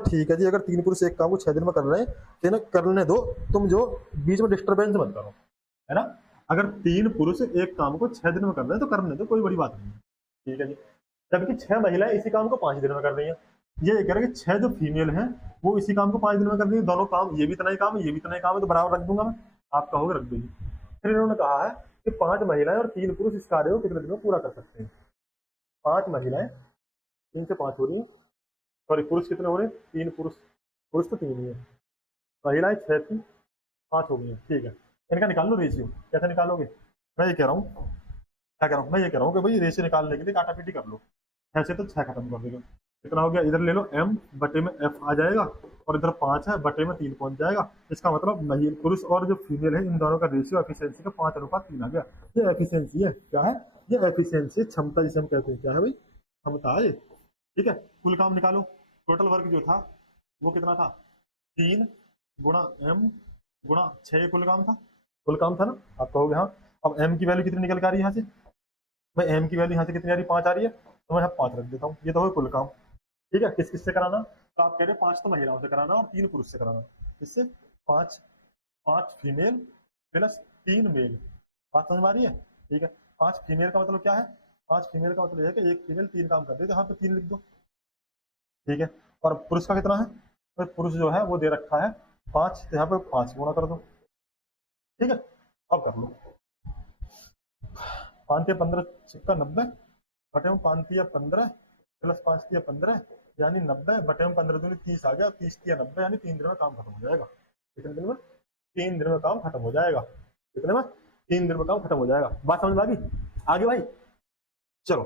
ठीक है जी, अगर 3 पुरुष एक काम को 6 दिन में कर रहे हैं तो इन्हें करने दो, तुम जो बीच में डिस्टरबेंस मत करो, है ना। अगर 3 पुरुष एक काम को 6 दिन में कर रहे हैं तो करने दो, कोई बड़ी बात नहीं है, ठीक है जी। जबकि 6 महिलाएं इसी काम को 5 दिन में कर रही हैं। ये कह रहे हैं कि 6 जो फीमेल हैं वो इसी काम को 5 दिन में कर रही है, दोनों काम, ये भी इतना ही काम है, ये भी इतना ही काम है, तो बराबर रख दूंगा मैं। आप कहोगे रख दो जी। फिर इन्होंने कहा है कि 5 महिलाएं और 3 पुरुष इस कार्य को कितने दिन में पूरा कर सकते हैं। 5 महिलाएं, 3 से 5 हो रही है, सॉरी पुरुष कितने हो रहे हैं, 3 पुरुष, पुरुष तो 3 ही है, महिलाएं 6 थी, 5 हो गई है, ठीक है। इनका निकाल लो रेशियो, कैसे निकालोगे। मैं ये कह रहा हूँ, क्या कह रहा हूँ, मैं ये कह रहा हूँ कि भाई रेशियो निकालने के लिए काटापीटी कर लो। 6 से तो 6 खत्म कर देगा, कितना हो गया, इधर ले लो m बटे में f आ जाएगा, और इधर 5 है, बटे में 3 पहुंच जाएगा। इसका मतलब महिला पुरुष और जो फीमेल है इन दोनों का रेशियो एफिशिएंसी का 5:3 आ गया। ये एफिशिएंसी है, क्या है, ये एफिशिएंसी, क्षमता जिसे हम कहते हैं, क्या है भाई, क्षमता है ये, ठीक है। कुल काम निकालो, टोटल वर्क जो था वो कितना था, 3 गुणा m गुणा 6 कुल काम था, कुल काम था ना। आप कहोगे हाँ, अब m की वैल्यू कितनी निकल के आ रही है यहाँ से, मैं m की वैल्यू यहाँ से कितनी आ रही है, 5 आ रही है, तो मैं यहाँ 5 रख देता हूँ, ये तो है कुल काम, ठीक है। किस किस से कराना, तो आप कह रहे हैं 5 तो महिलाओं से कराना और 3 पुरुष से कराना, इससे 5, 5 फीमेल प्लस 3 मेल, बात समझ में आ रही है, ठीक है। 5 फीमेल का मतलब क्या है, 5 फीमेल का मतलब है कि एक फीमेल 3 काम कर रही है, तो यहाँ पे 3 लिख दो, ठीक है। और पुरुष का कितना है, तो पुरुष जो है वो दे रखा है 5, तो यहाँ पे 5 गुणा कर दो, ठीक है। अब कर लो, 5 या 15 सिक्का 90, बटे में 5 या 15 प्लस 5 या 15 यानी 90, बटे में 15 दूनी 30 आ गया, 30 या 90 यानी 3 दिन में काम खत्म हो जाएगा। कितने दिन में, 3 दिन में काम खत्म हो जाएगा, कितने में, 3 दिन में काम खत्म हो जाएगा। बात समझ में आ गई, आगे भाई चलो।